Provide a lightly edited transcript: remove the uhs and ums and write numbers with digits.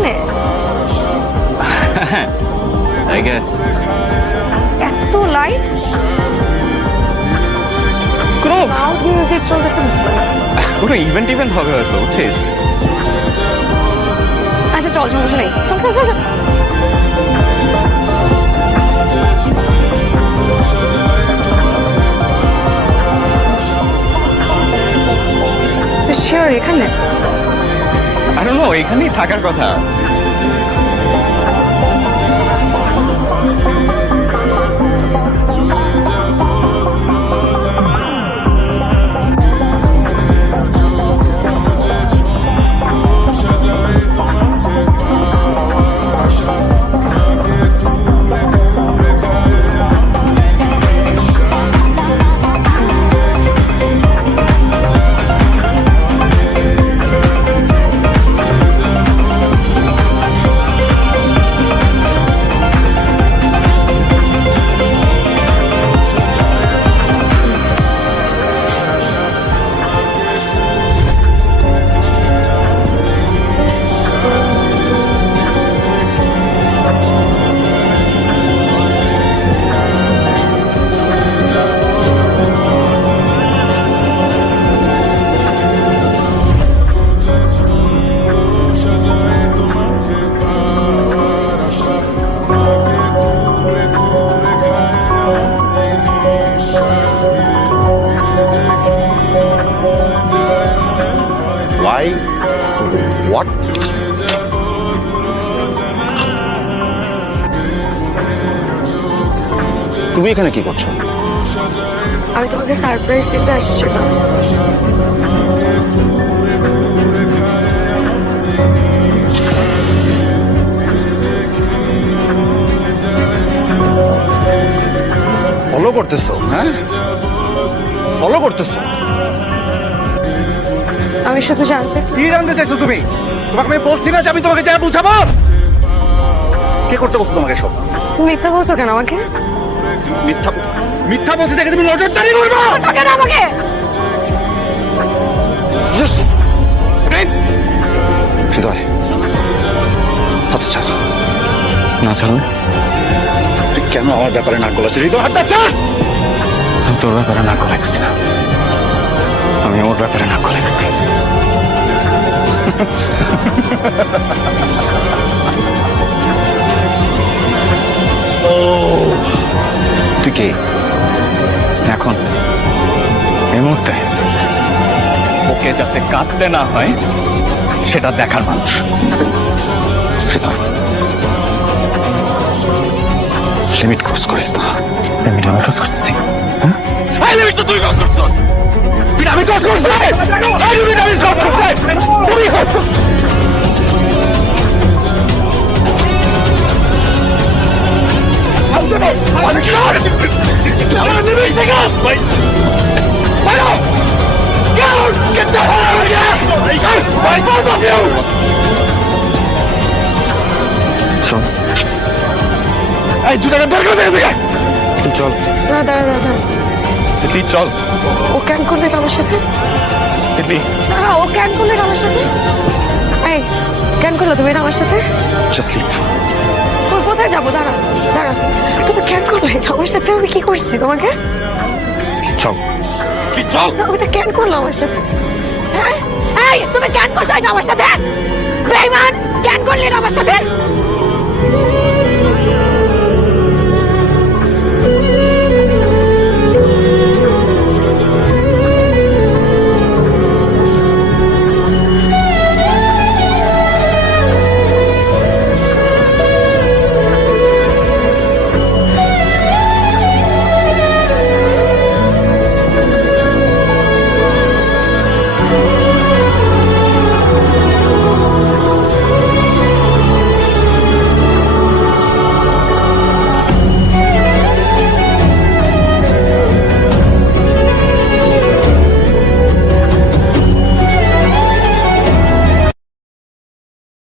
এখানে? I guess. এত light, কোনো লাউড মিউজিক চলতেছে। কোনো ইভেন্ট হবে হয়তো, বুঝছিস? আচ্ছা চল, সমস্যা নেই, চল চল চল চল। শিওর এখানে? I don't know, এখানেই থাকার কথা। Why? What? তুমি এখানে কি করছো? আমি তোমাকে সারপ্রাইজ দিতে আসছিলাম। ফলো করতেছো? হ্যাঁ, ফলো করতেছো? আমি শুধু জানতে, কি জানতে চাইছো তুমি? তোমাকে আমি বলছি না যে আমি তোমাকে যা বুঝাবো? কে করতে বলছো তোমাকে সব? তুমি মিথ্যা বলছো কেন আমাকে? মিথ্যা মিথ্যা বলছি দেখে তুমি নজরদারি করবো কেন আমাকে? হৃদয়, হাত ছাড়। না ছাড়লে? তুই কেন আমার ব্যাপারে নাক গলাচ্ছিস? হৃদয়, হাতটা ছাড়। আমি তোর ব্যাপারে নাক গলাইতেছি না, আমি ওর ব্যাপারে নাক গলাইতেছি। তুই কে? এখন এই মুহূর্তে ওকে যাতে কাঁদতে না হয় সেটা দেখার মানুষ। লিমিট ক্রস করিস না। আমি ক্রস করতেছি। লিমিট তো তুই ক্রস করছিস। আমি ক্রস করছি। লিমিট আমি ক্রস করছি। তুমি আমার লিমিট থেকে আস ভাই। বাইরে get the hell out of here! Right, both of you! চল, এই দুটাকে বের করে দে থেকে। চল না দাঁড়া দাঁড়া দাঁড়া। তিতলি, চল। ও কেন করলে আমার সাথে? তিতলি, না ও কেন করলে আমার সাথে? এই কেন করলো তুমি এটা আমার সাথে? Just leave. তোর কোথায় যাবো? দাঁড়া দাঁড়া, তুমি কেন করলে এটা আমার সাথে? আমি কি করছি তোমাকে? চল। কি চল? না, ওটা কেন করলো আমার সাথে? হ্যাঁ, এই তুমি কেন করছো এটা আমার সাথে? বেঈমান, কেন করলে এটা আমার সাথে?